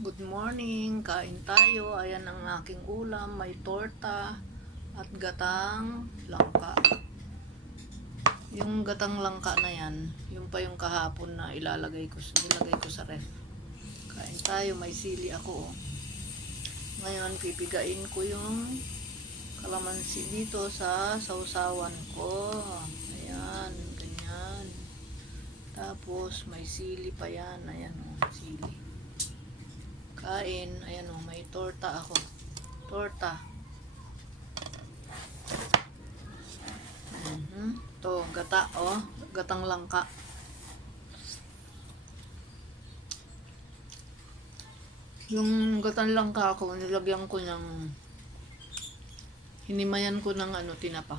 Good morning, kain tayo. Ayan ang aking ulam, may torta at gatang langka. Yung gatang langka na yan, yung pa yung kahapon na nilagay ko sa ref. Kain tayo, may sili ako. Ngayon, pipigain ko yung kalamansi dito sa sausawan ko. Ayan, ganyan. Tapos, may sili pa yan. Ayan o, sili. Kain, ayan o, may torta ako. Torta. To, gata o, gatang langka. Yung gatang langka ako, nilagyan ko ng hinimayan ko ng tinapa.